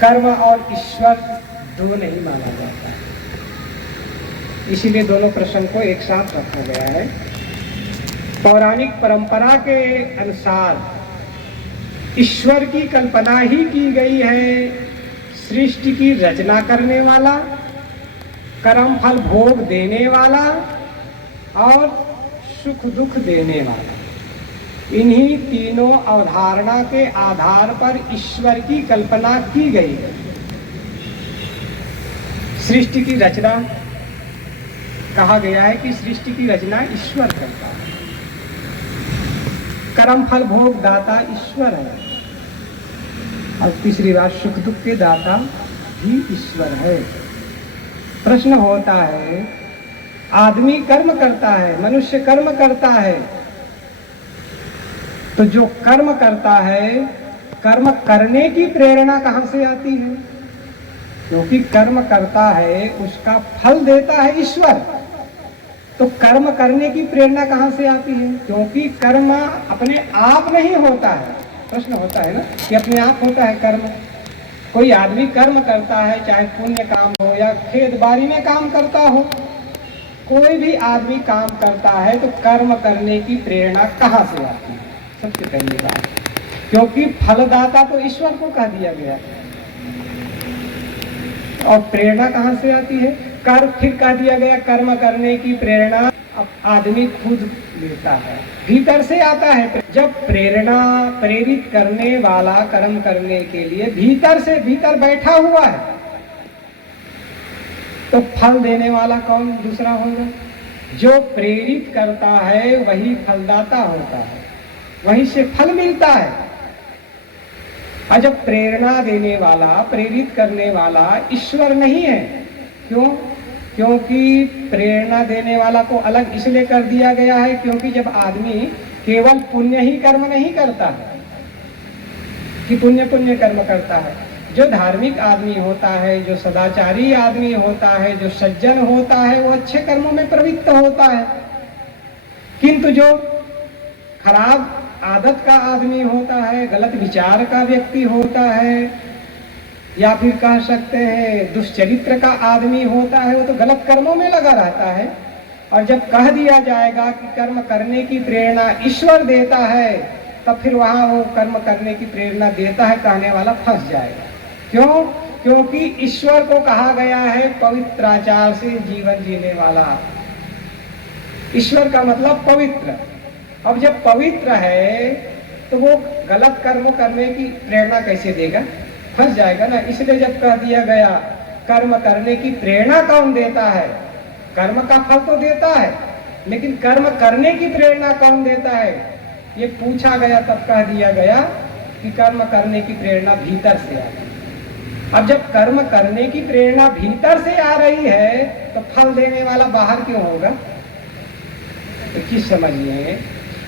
कर्म और ईश्वर दो नहीं माना जाता है, इसीलिए दोनों प्रश्न को एक साथ रखा गया है। पौराणिक परंपरा के अनुसार ईश्वर की कल्पना ही की गई है, सृष्टि की रचना करने वाला, कर्म फल भोग देने वाला और सुख दुख देने वाला। इन्हीं तीनों अवधारणा के आधार पर ईश्वर की कल्पना की गई है। सृष्टि की रचना कहा गया है कि सृष्टि की रचना ईश्वर करता है, कर्म फल भोग दाता ईश्वर है, और तीसरी बात सुख दुख के दाता भी ईश्वर है। प्रश्न होता है, आदमी कर्म करता है, मनुष्य कर्म करता है, तो जो कर्म करता है, कर्म करने की प्रेरणा कहां से आती है? क्योंकि कर्म करता है उसका फल देता है ईश्वर, तो कर्म करने की प्रेरणा कहां से आती है? क्योंकि कर्म अपने आप नहीं होता है। प्रश्न होता है ना कि अपने आप होता है कर्म। कोई आदमी कर्म करता है, चाहे पुण्य काम हो या खेत बाड़ी में काम करता हो, कोई भी आदमी काम करता है तो कर्म करने की प्रेरणा कहां से आती है? सबसे पहली बात, क्योंकि फलदाता तो ईश्वर को कह दिया गया, और प्रेरणा कहां से आती है? कर्म, फिर कह दिया गया कर्म करने की प्रेरणा आदमी खुद लेता है, भीतर से आता है। जब प्रेरणा प्रेरित करने वाला कर्म करने के लिए भीतर से भीतर बैठा हुआ है, तो फल देने वाला कौन दूसरा होगा? जो प्रेरित करता है वही फलदाता होता है, वहीं से फल मिलता है। और जब प्रेरणा देने वाला, प्रेरित करने वाला ईश्वर नहीं है, क्यों? क्योंकि प्रेरणा देने वाला को अलग इसलिए कर दिया गया है क्योंकि जब आदमी केवल पुण्य ही कर्म नहीं करता है कि पुण्य कर्म करता है, जो धार्मिक आदमी होता है, जो सदाचारी आदमी होता है, जो सज्जन होता है, वो अच्छे कर्मों में प्रवृत्त होता है। किंतु जो खराब आदत का आदमी होता है, गलत विचार का व्यक्ति होता है, या फिर कह सकते हैं दुष्चरित्र का आदमी होता है, वो तो गलत कर्मों में लगा रहता है। और जब कह दिया जाएगा कि कर्म करने की प्रेरणा ईश्वर देता है, तब फिर वहां वो कर्म करने की प्रेरणा देता है कहने वाला फंस जाएगा। क्यों? क्योंकि ईश्वर को कहा गया है पवित्राचार से जीवन जीने वाला। ईश्वर का मतलब पवित्र। अब जब पवित्र है तो वो गलत कर्म करने की प्रेरणा कैसे देगा? फंस जाएगा ना। इसलिए जब कह दिया गया कर्म करने की प्रेरणा कौन देता है? कर्म का फल तो देता है, लेकिन कर्म करने की प्रेरणा कौन देता है? ये पूछा गया, तब कह दिया गया कि कर्म करने की प्रेरणा भीतर से आती है। अब जब कर्म करने की प्रेरणा भीतर से आ रही है तो फल देने वाला बाहर क्यों होगा? तो किस समझिए,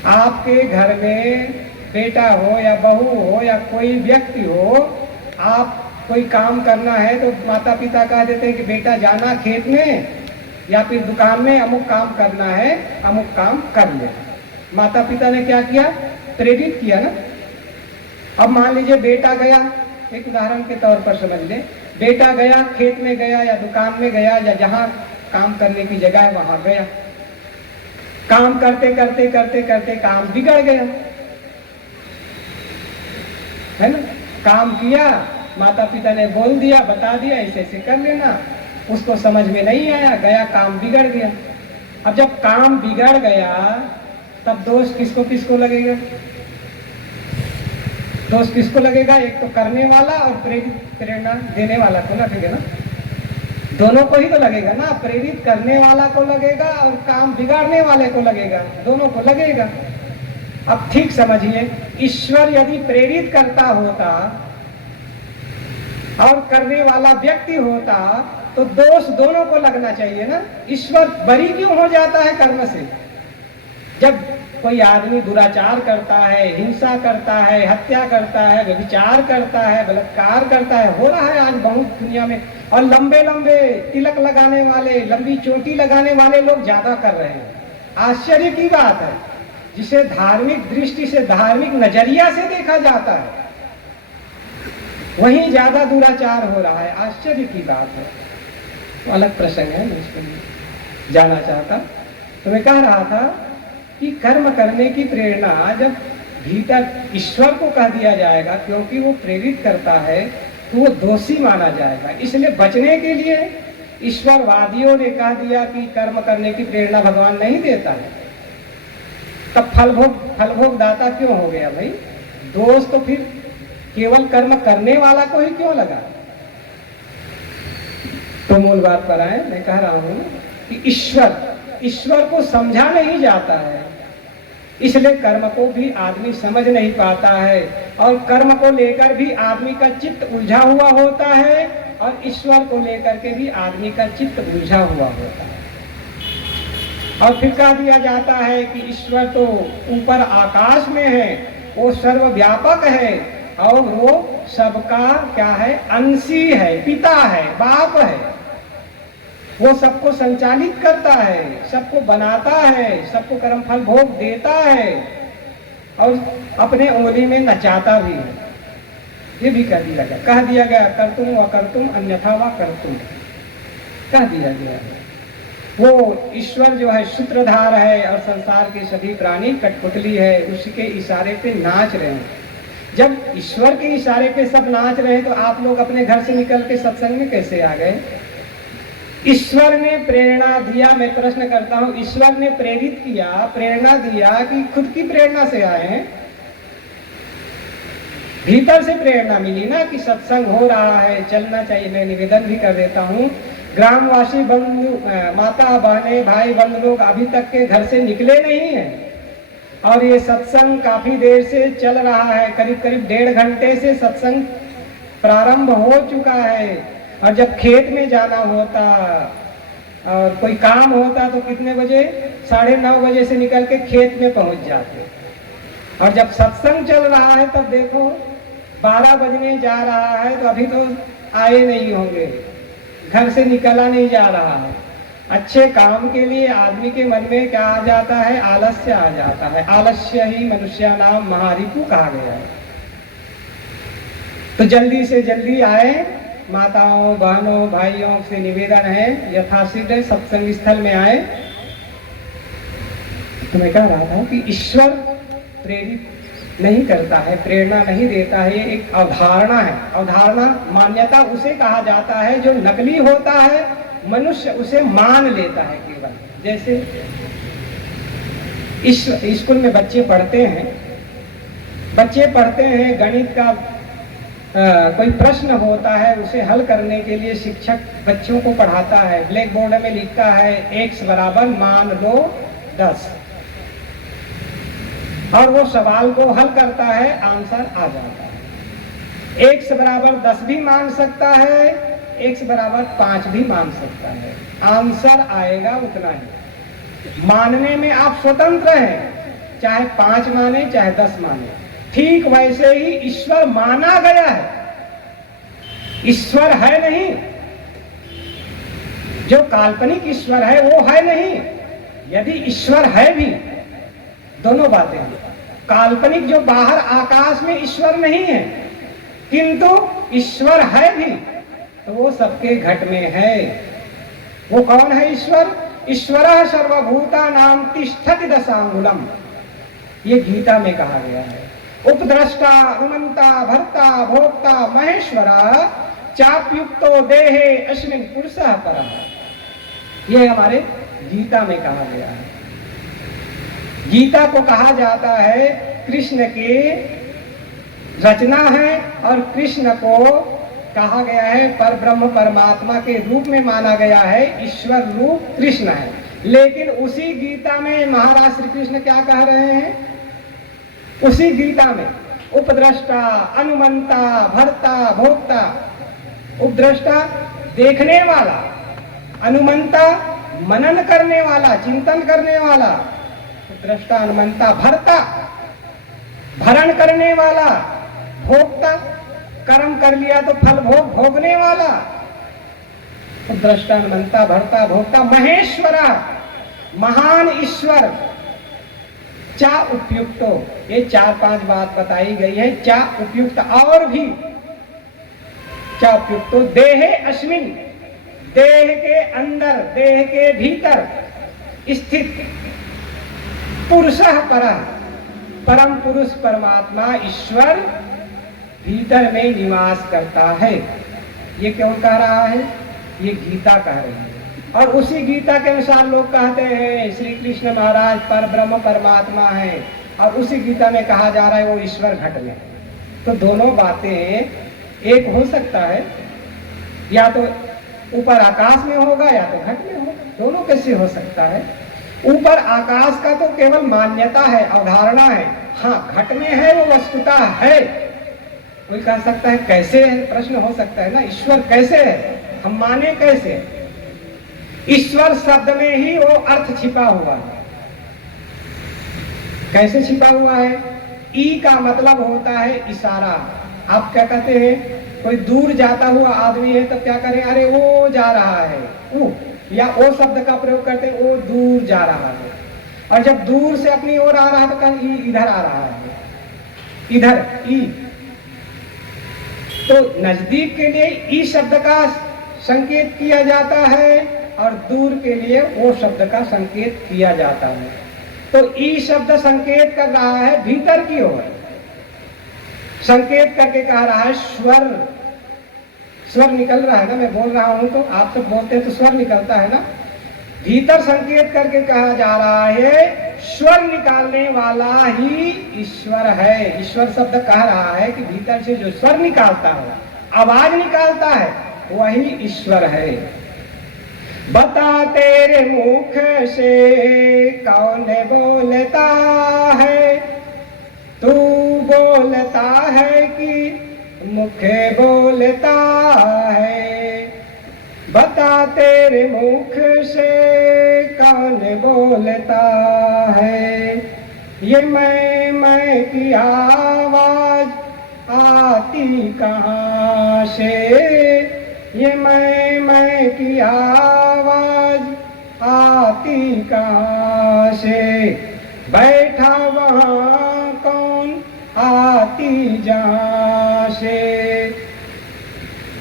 आपके घर में बेटा हो या बहू हो या कोई व्यक्ति हो, आप कोई काम करना है तो माता पिता कह देते हैं कि बेटा जाना खेत में या फिर दुकान में, अमुक काम करना है, अमुक काम कर ले। माता पिता ने क्या किया? प्रेरित किया ना। अब मान लीजिए बेटा गया, एक उदाहरण के तौर पर समझ ले, बेटा गया, खेत में गया या दुकान में गया या जहां काम करने की जगह है वहां गया, काम करते करते करते करते काम बिगड़ गया, है ना। काम किया, माता पिता ने बोल दिया, बता दिया ऐसे ऐसे कर लेना, उसको समझ में नहीं आया, गया काम बिगड़ गया। अब जब काम बिगड़ गया तब दोष किसको किसको लगेगा? दोष किसको लगेगा? एक तो करने वाला और प्रेरणा देने वाला को लगेगा ना, दोनों को ही तो लगेगा ना। प्रेरित करने वाला को लगेगा और काम बिगाड़ने वाले को लगेगा, दोनों को लगेगा। अब ठीक समझिए, ईश्वर यदि प्रेरित करता होता और करने वाला व्यक्ति होता तो दोष दोनों को लगना चाहिए ना। ईश्वर बरी क्यों हो जाता है कर्म से? जब कोई आदमी दुराचार करता है, हिंसा करता है, हत्या करता है, व्यभिचार करता है, बलात्कार करता है, हो रहा है आज बहुत दुनिया में, और लंबे लंबे तिलक लगाने वाले, लंबी चोटी लगाने वाले लोग ज्यादा कर रहे हैं। आश्चर्य की बात है, जिसे धार्मिक दृष्टि से, धार्मिक नजरिया से देखा जाता है, वहीं ज्यादा दुराचार हो रहा है। आश्चर्य की बात है। तो अलग प्रसंग है, मैं इसको नहीं जाना चाहता। तो मैं कह रहा था कि कर्म करने की प्रेरणा जब भीतर ईश्वर को कह दिया जाएगा, क्योंकि वो प्रेरित करता है, तो वो दोषी माना जाएगा। इसलिए बचने के लिए ईश्वरवादियों ने कह दिया कि कर्म करने की प्रेरणा भगवान नहीं देता है। तब फल भोग दाता क्यों हो गया भाई? दोष तो फिर केवल कर्म करने वाला को ही क्यों लगा? तो मूल बात पर आए। मैं कह रहा हूं कि ईश्वर को समझा नहीं जाता है, इसलिए कर्म को भी आदमी समझ नहीं पाता है, और कर्म को लेकर भी आदमी का चित्त उलझा हुआ होता है, और ईश्वर को लेकर के भी आदमी का चित्त उलझा हुआ होता है। और फिर कह दिया जाता है कि ईश्वर तो ऊपर आकाश में है, वो सर्वव्यापक है, और वो सबका क्या है? अंशी है, पिता है, बाप है। वो सबको संचालित करता है, सबको बनाता है, सबको कर्म फल भोग देता है, और अपने उंगली में नचाता भी है। ये भी कह दिया गया कर्तुम व कर्तुम अन्यथा व कर्तुम कह दिया गया है। वो ईश्वर जो है सूत्रधार है, और संसार के सभी प्राणी कठपुतली है, उसके इशारे पे नाच रहे हैं। जब ईश्वर के इशारे पे सब नाच रहे हैं, तो आप लोग अपने घर से निकल के सत्संग में कैसे आ गए? ईश्वर ने प्रेरणा दिया। मैं प्रश्न करता हूं, ईश्वर ने प्रेरित किया, प्रेरणा दिया, कि खुद की प्रेरणा से आए हैं? भीतर से प्रेरणा मिली ना कि सत्संग हो रहा है, चलना चाहिए। मैं निवेदन भी कर देता हूं, ग्रामवासी बंधु, माता बहने भाई बंधु लोग अभी तक के घर से निकले नहीं हैं, और ये सत्संग काफी देर से चल रहा है, करीब 1.5 घंटे से सत्संग प्रारंभ हो चुका है। और जब खेत में जाना होता और कोई काम होता तो कितने बजे? 9:30 बजे से निकल के खेत में पहुंच जाते, और जब सत्संग चल रहा है तब देखो 12 बजने जा रहा है, तो अभी तो आए नहीं होंगे, घर से निकला नहीं जा रहा है। अच्छे काम के लिए आदमी के मन में क्या आ जाता है? आलस्य आ जाता है। आलस्य ही मनुष्य नाम महारिपु कहा गया है। तो जल्दी से जल्दी आए। माताओं बहनों भाइयों से निवेदन है, यथाशीघ्र सत्संग स्थल में आए। तो मैं कह रहा था कि ईश्वर प्रेरित नहीं करता है, प्रेरणा नहीं देता है। ये एक अवधारणा है। अवधारणा, मान्यता उसे कहा जाता है जो नकली होता है, मनुष्य उसे मान लेता है केवल। जैसे स्कूल में बच्चे पढ़ते हैं, गणित का कोई प्रश्न होता है, उसे हल करने के लिए शिक्षक बच्चों को पढ़ाता है। ब्लैक बोर्ड में लिखता है x बराबर मान लो 10, और वो सवाल को हल करता है, आंसर आ जाता है। x बराबर 10 भी मान सकता है, x बराबर 5 भी मान सकता है, आंसर आएगा उतना ही। मानने में आप स्वतंत्र हैं, चाहे 5 माने चाहे 10 माने। ठीक वैसे ही ईश्वर माना गया है, ईश्वर है नहीं। जो काल्पनिक ईश्वर है वो है नहीं। यदि ईश्वर है भी, दोनों बातें हैं। काल्पनिक जो बाहर आकाश में ईश्वर नहीं है, किंतु ईश्वर है भी, तो वो सबके घट में है। वो कौन है ईश्वर? ईश्वरः सर्वभूतानां तिष्ठति दशांगुलम, ये गीता में कहा गया है। उपद्रष्टा अनुमंता भर्ता भोक्ता महेश्वरः चाप्युक्तो देहे अस्मिन् पुरुषः परः, ये हमारे गीता में कहा गया है। गीता को कहा जाता है कृष्ण की रचना है, और कृष्ण को कहा गया है पर ब्रह्म परमात्मा के रूप में माना गया है। ईश्वर रूप कृष्ण है। लेकिन उसी गीता में महाराज श्री कृष्ण क्या कह रहे हैं? उसी गीता में उपद्रष्टा अनुमंता भर्ता भोक्ता, उपद्रष्टा देखने वाला, अनुमंता मनन करने वाला, चिंतन करने वाला, उपद्रष्टा अनुमंता भर्ता भरण करने वाला, भोक्ता कर्म कर लिया तो फल भोग भोगने वाला। उपद्रष्टा अनुमंता भर्ता भोक्ता महेश्वरा, महान ईश्वर। चा उपयुक्तो, ये 4-5 बात बताई गई है। चा उपयुक्त, और भी चाप्युक्तो देहे अस्मिन, देह के अंदर, देह के भीतर स्थित पुरुषः परः, परम पुरुष परमात्मा ईश्वर भीतर में निवास करता है। ये क्यों कह रहा है? ये गीता कह रही है। और उसी गीता के अनुसार लोग कहते हैं श्री कृष्ण महाराज पर ब्रह्म परमात्मा है, और उसी गीता में कहा जा रहा है वो ईश्वर घट में। तो दोनों बातें एक हो सकता है, या तो ऊपर आकाश में होगा या तो घट में होगा। दोनों कैसे हो सकता है? ऊपर आकाश का तो केवल मान्यता है, अवधारणा है। हाँ, घट में है वो वस्तुता है। कोई कह सकता है कैसे है, प्रश्न हो सकता है ना, ईश्वर कैसे है, हम माने कैसे? ईश्वर शब्द में ही वो अर्थ छिपा हुआ है। कैसे छिपा हुआ है? ई का मतलब होता है इशारा। आप क्या कहते हैं? कोई दूर जाता हुआ आदमी है तो क्या करें? अरे वो जा रहा है, वो, या ओ शब्द का प्रयोग करते हैं, वो दूर जा रहा है। और जब दूर से अपनी ओर आ रहा है तो कहीं इधर आ रहा है, इधर ई। तो नजदीक के लिए ई शब्द का संकेत किया जाता है और दूर के लिए वो शब्द का संकेत किया जाता है। तो ई शब्द संकेत कर रहा है भीतर की ओर, संकेत करके कह रहा है स्वर। स्वर निकल रहा है ना, मैं बोल रहा हूं तो आप सब बोलते हैं तो स्वर निकलता है ना। भीतर संकेत करके कहा जा रहा है स्वर निकालने वाला ही ईश्वर है। ईश्वर शब्द कह रहा है कि भीतर से जो स्वर निकालता है, आवाज निकालता है, वही ईश्वर है। बता तेरे मुख से कौन बोलता है, तू बोलता है कि मुखे बोलता है। बता तेरे मुख से कौन बोलता है, ये मैं की आवाज आती कहाँ से, ये मैं की आवाज आती कहाँ से। बैठा वहाँ कौन आती जहाँ से।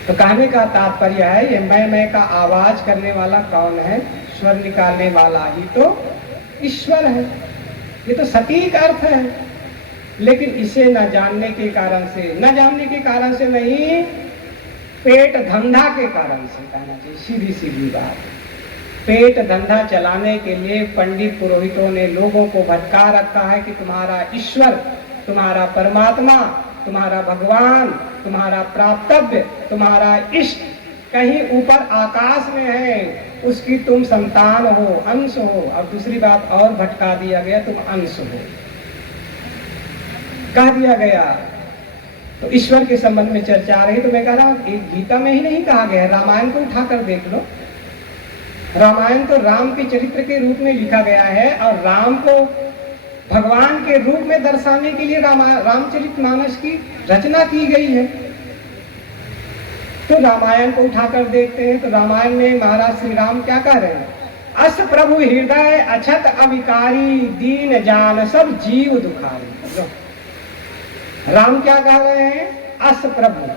तो कहने का तात्पर्य है ये मैं का आवाज करने वाला कौन है? स्वर निकालने वाला ही तो ईश्वर है। ये तो सटीक अर्थ है, लेकिन इसे न जानने के कारण से, न जानने के कारण से नहीं, पेट धंधा के कारण से कहना चाहिए, सीधी सीधी बात। पेट धंधा चलाने के लिए पंडित पुरोहितों ने लोगों को भटका रखा है कि तुम्हारा ईश्वर, तुम्हारा परमात्मा, तुम्हारा भगवान, तुम्हारा प्राप्तव्य, तुम्हारा इष्ट कहीं ऊपर आकाश में है, उसकी तुम संतान हो, अंश हो। और दूसरी बात और भटका दिया गया, तुम अंश हो कह दिया गया। तो ईश्वर के संबंध में चर्चा आ रही, तो मैं कह रहा हूं एक गीता में ही नहीं कहा गया, रामायण को उठाकर देख लो। रामायण तो राम के चरित्र के रूप में लिखा गया है, और राम को भगवान के रूप में दर्शाने के लिए रामचरितमानस की रचना की गई है। तो रामायण को उठाकर देखते हैं तो रामायण में महाराज श्री राम क्या कह रहे हैं? अस प्रभु हृदय अछत अविकारी, दीन जान सब जीव दुखारी। राम क्या कह रहे हैं? अस प्रभु,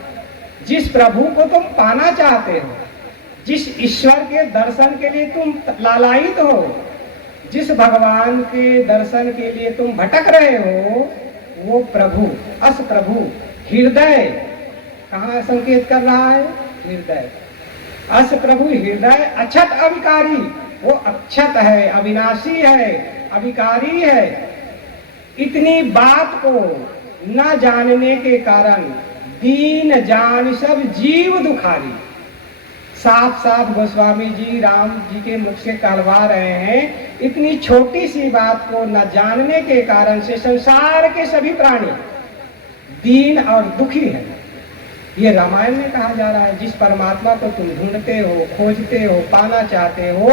जिस प्रभु को तुम पाना चाहते हो, जिस ईश्वर के दर्शन के लिए तुम लालायित हो, जिस भगवान के दर्शन के लिए तुम भटक रहे हो, वो प्रभु, अस प्रभु। हृदय कहाँ संकेत कर रहा है? हृदय। अस प्रभु हृदय अक्षत अविकारी, वो अक्षत है, अविनाशी है, अविकारी है। इतनी बात को न जानने के कारण दीन जान सब जीव दुखारी। साफ साफ गोस्वामी जी राम जी के मुख से कहलवा रहे हैं, इतनी छोटी सी बात को न जानने के कारण से संसार के सभी प्राणी दीन और दुखी हैं। ये रामायण में कहा जा रहा है, जिस परमात्मा को तुम ढूंढते हो, खोजते हो, पाना चाहते हो,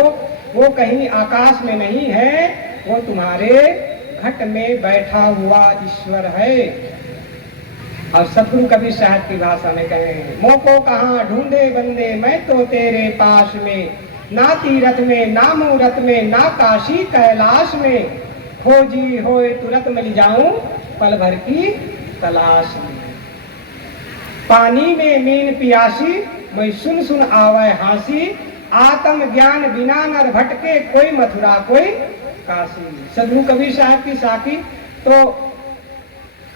वो कहीं आकाश में नहीं है, वो तुम्हारे घट में बैठा हुआ ईश्वर है। और सतगुरु कबीर साहब की भाषा में कहे हैं, मोको कहाँ ढूंढे बंदे, मैं तो तेरे पास में, ना तीरथ में, ना मूरत में, ना काशी कैलाश में, खोजी होए तुरंत मिल जाऊं, पल भर की तलाश में। पानी में मीन पियासी, मैं सुन सुन आवे हासी, आत्म ज्ञान बिना नर भटके, कोई मथुरा कोई काशी। सदगुरु कबीर साहब की साकी तो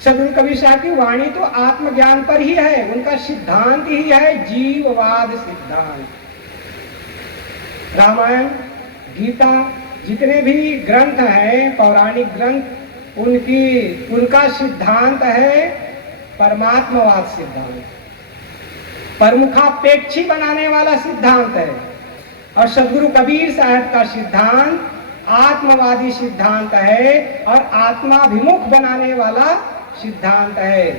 सदगुरु कबीर साहब की वाणी तो आत्मज्ञान पर ही है, उनका सिद्धांत ही है जीववाद सिद्धांत। रामायण, गीता, जितने भी ग्रंथ हैं पौराणिक ग्रंथ, उनका सिद्धांत है परमात्मवाद सिद्धांत, प्रमुखापेक्षी बनाने वाला सिद्धांत है। और सदगुरु कबीर साहब का सिद्धांत आत्मवादी सिद्धांत है और आत्माभिमुख बनाने वाला सिद्धांत है।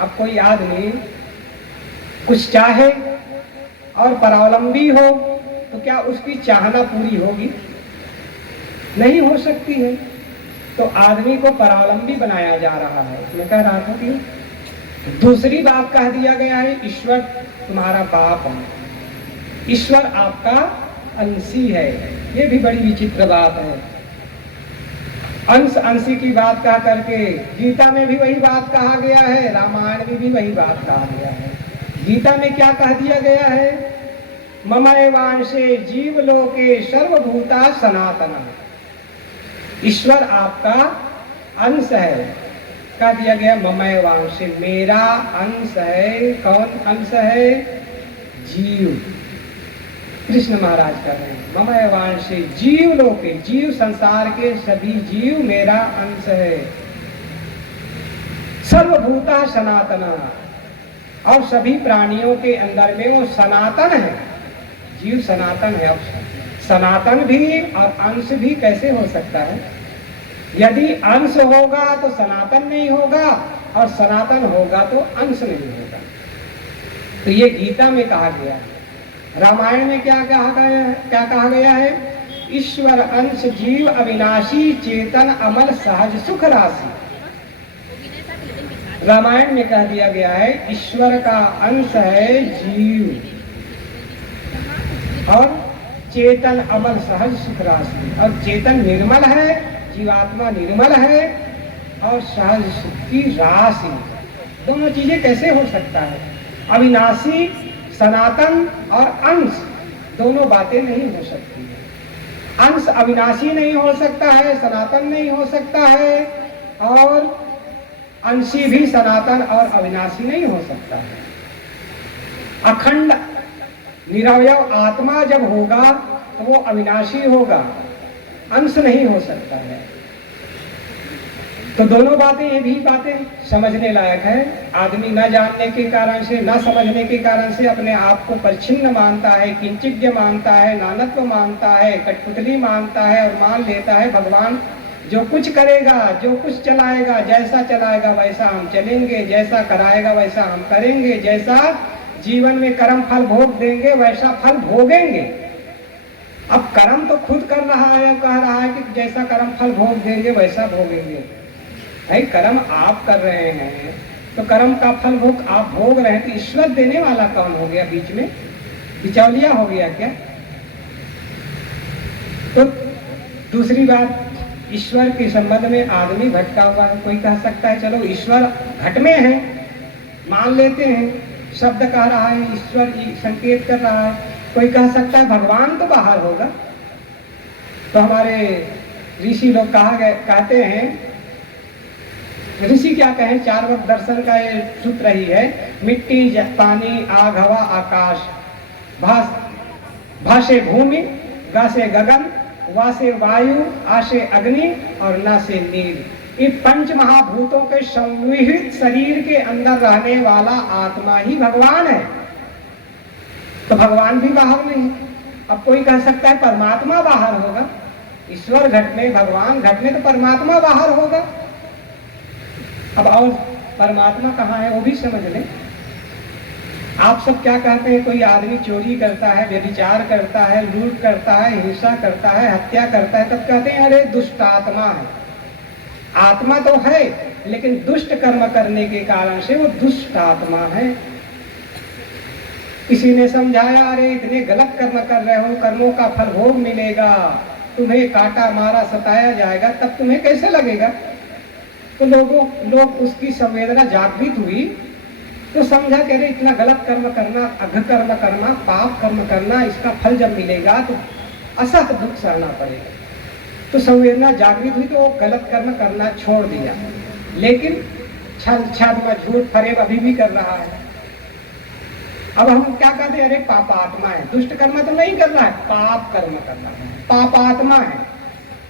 अब कोई आदमी कुछ चाहे और परावलंबी हो तो क्या उसकी चाहना पूरी होगी? नहीं हो सकती है। तो आदमी को परावलंबी बनाया जा रहा है। मैं कह रहा था कि दूसरी बात कह दिया गया है, ईश्वर तुम्हारा बाप है, ईश्वर आपका अंशी है। ये भी बड़ी विचित्र बात है। अंश अंशी की बात कह करके गीता में भी वही बात कहा गया है, रामायण में भी वही बात कहा गया है। गीता में क्या कह दिया गया है? ममैवांशे जीवलोके सर्वभूता सनातना। ईश्वर आपका अंश है। कह दिया गया ममैवांशे, मेरा अंश है। कौन अंश है? जीव। कृष्ण महाराज कर रहे हैं ममैवांशे जीवलोके, जीव संसार के सभी जीव मेरा अंश है। सर्वभूता सनातना, और सभी प्राणियों के अंदर में वो सनातन है। जीव सनातन है। अब सनातन भी और अंश भी कैसे हो सकता है? यदि अंश होगा तो सनातन नहीं होगा, और सनातन होगा तो अंश नहीं होगा। तो ये गीता में कहा गया है। रामायण में क्या कहा गया है? ईश्वर अंश जीव अविनाशी, चेतन अमल सहज सुख राशि। रामायण में कह दिया गया है ईश्वर का अंश है जीव, और चेतन अमल सहज सुख राशि। और चेतन निर्मल है, जीवात्मा निर्मल है, और सहज सुख की राशि। दोनों चीजें कैसे हो सकता है? अविनाशी, सनातन और अंश, दोनों बातें नहीं हो सकती है। अंश अविनाशी नहीं हो सकता है, सनातन नहीं हो सकता है, और अंशी भी सनातन और अविनाशी नहीं हो सकता है। अखंड निरवयव आत्मा जब होगा तो वो अविनाशी होगा, अंश नहीं हो सकता है। तो दोनों बातें, ये भी बातें समझने लायक है। आदमी न जानने के कारण से, न समझने के कारण से अपने आप को परिच्छिन्न मानता है, किंचिज्ञ मानता है, नानत्व मानता है, कठपुतली मानता है, और मान लेता है भगवान जो कुछ करेगा, जो कुछ चलाएगा, जैसा चलाएगा वैसा हम चलेंगे, जैसा कराएगा वैसा हम करेंगे, जैसा जीवन में कर्म फल भोग देंगे वैसा फल भोगेंगे। अब कर्म तो खुद कर रहा है, कह रहा है कि जैसा कर्म फल भोग देंगे वैसा भोगेंगे। भाई कर्म आप कर रहे हैं तो कर्म का फल भोग आप भोग रहे हैं, तो ईश्वर देने वाला कौन हो गया? बीच में बिचौलिया हो गया क्या? तो दूसरी बात, ईश्वर के संबंध में आदमी भटका हुआ है। कोई कह सकता है चलो ईश्वर घट में है, मान लेते हैं, शब्द कह रहा है, ईश्वर संकेत कर रहा है। कोई कह सकता है भगवान तो बाहर होगा। तो हमारे ऋषि लोग कहते हैं, ऋषि क्या कहें, चार वक्त दर्शन का ये सूत्र ही है, मिट्टी, पानी, आग, हवा, आकाश, भाषे भूमि, गा से गगन, वा से वायु, आ से अग्नि, और ना से नील। ये पंच महाभूतों के संविहित शरीर के अंदर रहने वाला आत्मा ही भगवान है। तो भगवान भी बाहर नहीं। अब कोई कह सकता है परमात्मा बाहर होगा। ईश्वर घट में, भगवान घट में, तो परमात्मा बाहर होगा। अब और परमात्मा कहाँ है वो भी समझ लें। आप सब क्या कहते हैं? कोई आदमी चोरी करता है, व्यभिचार करता है, लूट करता है, हिंसा करता है, हत्या करता है, तब कहते हैं अरे दुष्ट आत्मा है। आत्मा तो है, लेकिन दुष्ट कर्म करने के कारण से वो दुष्ट आत्मा है। किसी ने समझाया अरे इतने गलत कर्म कर रहे हो, कर्मों का फल भोग मिलेगा, तुम्हें काटा मारा सताया जाएगा, तब तुम्हें कैसे लगेगा? तो लोग उसकी संवेदना जागृत हुई तो समझा कि अरे इतना गलत कर्म करना, अघ कर्म करना, पाप कर्म करना, इसका फल जब मिलेगा तो असह दुख सहना पड़ेगा। तो संवेदना जागृत हुई तो वो गलत कर्म करना छोड़ दिया, लेकिन छल छल झूठ फरेब अभी भी कर रहा है। अब हम क्या कहते हैं, अरे पापात्मा है, दुष्ट कर्म तो नहीं कर रहा है, पाप कर्म कर रहा है, पापात्मा है।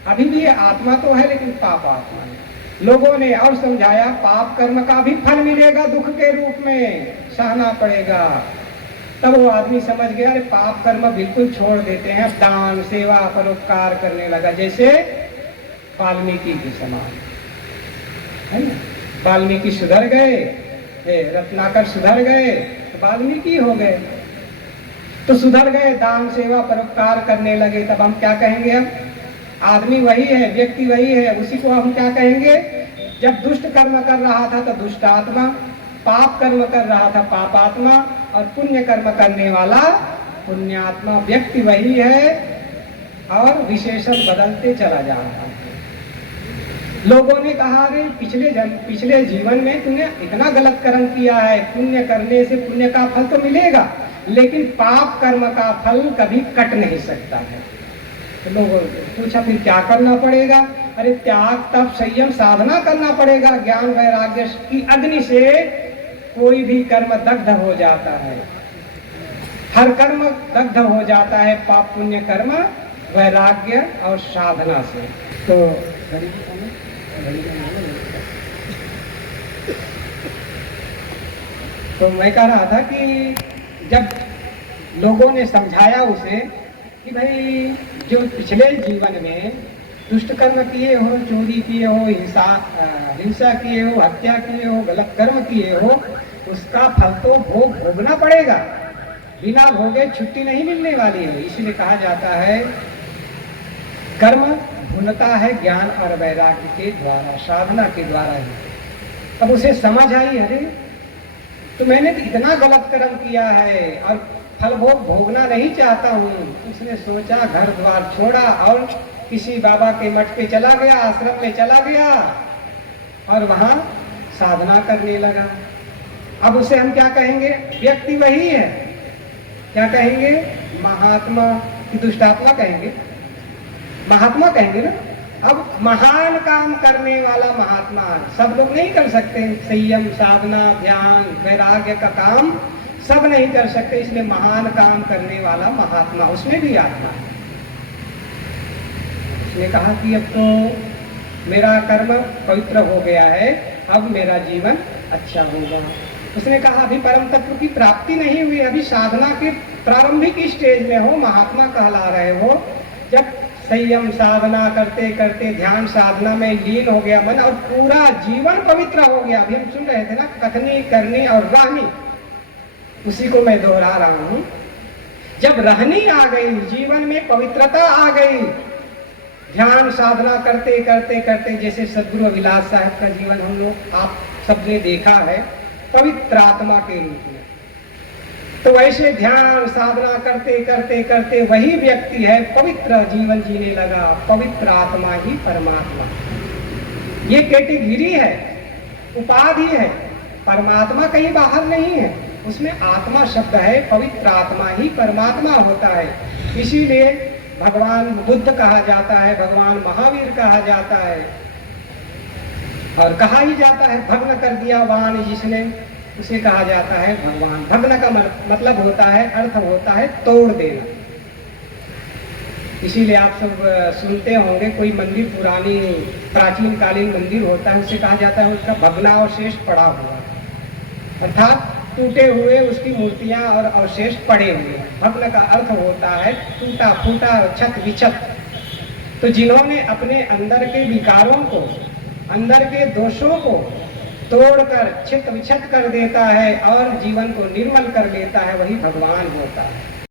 अभी भी ये आत्मा तो है लेकिन पापात्मा है। लोगों ने और समझाया पाप कर्म का भी फल मिलेगा, दुख के रूप में सहना पड़ेगा। तब वो आदमी समझ गया अरे पाप कर्म बिल्कुल छोड़ देते हैं, दान सेवा परोपकार करने लगा, जैसे वाल्मीकि के समान, है ना। वाल्मीकि सुधर गए, रत्नाकर सुधर गए तो वाल्मीकि हो गए। तो सुधर गए, दान सेवा परोपकार करने लगे। तब हम क्या कहेंगे, अब आदमी वही है, व्यक्ति वही है, उसी को हम क्या कहेंगे, जब दुष्ट कर्म कर रहा था तो दुष्ट आत्मा, पाप कर्म कर रहा था पापात्मा, और पुण्य कर्म करने वाला पुण्यात्मा। व्यक्ति वही है और विशेषण बदलते चला जा रहा है। लोगों ने कहा अरे पिछले जीवन में तुमने इतना गलत कर्म किया है, पुण्य करने से पुण्य का फल तो मिलेगा, लेकिन पाप कर्म का फल कभी कट नहीं सकता है। तो लोगों ने पूछा फिर क्या करना पड़ेगा, अरे त्याग तप संयम साधना करना पड़ेगा। ज्ञान वैराग्य की अग्नि से कोई भी कर्म दग्ध हो जाता है, हर कर्म दग्ध हो जाता है, पाप पुण्य कर्म वैराग्य और साधना से। तो मैं कह रहा था कि जब लोगों ने समझाया उसे कि भाई जो पिछले जीवन में दुष्ट कर्म किए हो, चोरी किए हो, हिंसा किए हो, हत्या किए हो, गलत कर्म किए हो, उसका फल तो भोगना पड़ेगा, बिना भोगे छुट्टी नहीं मिलने वाली है। इसलिए कहा जाता है कर्म भूलता है ज्ञान और वैराग्य के द्वारा, साधना के द्वारा ही। तब उसे समझ आई अरे तो मैंने तो इतना गलत कर्म किया है और फल भोग भोगना नहीं चाहता हूँ। उसने सोचा, घर द्वार छोड़ा और किसी बाबा के मठ पे चला गया, आश्रम में चला गया और वहाँ साधना करने लगा। अब उसे हम क्या कहेंगे, व्यक्ति वही है, क्या कहेंगे, महात्मा की दुष्टात्मा कहेंगे, महात्मा कहेंगे ना। अब महान काम करने वाला महात्मा सब लोग नहीं कर सकते, संयम साधना ध्यान वैराग्य का काम सब नहीं कर सकते, इसलिए महान काम करने वाला महात्मा, उसमें भी आत्मा है। उसने कहा कि अब तो मेरा कर्म पवित्र हो गया है, अब मेरा जीवन अच्छा होगा। उसने कहा अभी परम तत्व की प्राप्ति नहीं हुई, अभी साधना के प्रारंभिक स्टेज में हो, महात्मा कहला रहे हो। जब संयम साधना करते करते ध्यान साधना में लीन हो गया मन और पूरा जीवन पवित्र हो गया। अभी हम सुन रहे थे ना, कथनी करनी और रहनी, उसी को मैं दोहरा रहा हूं। जब रहनी आ गई, जीवन में पवित्रता आ गई, ध्यान साधना करते करते करते, जैसे सद्गुरु अभिलाष साहब का जीवन हम लोग आप सबने देखा है पवित्र आत्मा के रूप में, तो वैसे ध्यान साधना करते करते करते वही व्यक्ति है पवित्र जीवन जीने लगा। पवित्र आत्मा ही परमात्मा, ये कैटेगरी है, उपाधि है। परमात्मा कहीं बाहर नहीं है, उसमें आत्मा शब्द है, पवित्र आत्मा ही परमात्मा होता है। इसीलिए भगवान बुद्ध कहा जाता है, भगवान महावीर कहा जाता है, और कहा ही जाता है भग्न कर दिया वाणी जिसने, उसे कहा जाता है भगवान। भग्न का मतलब होता है, अर्थ होता है तोड़ देना। इसीलिए आप सब सुनते होंगे कोई मंदिर पुरानी प्राचीन कालीन मंदिर होता है, उसे कहा जाता है उसका भग्नावशेष पड़ा हुआ, अर्थात टूटे हुए उसकी मूर्तियां और अवशेष पड़े हुए। भग्न का अर्थ होता है टूटा फूटा, छत विछत। तो जिन्होंने अपने अंदर के विकारों को, अंदर के दोषों को तोड़कर छित विछत कर देता है और जीवन को निर्मल कर लेता है, वही भगवान होता है।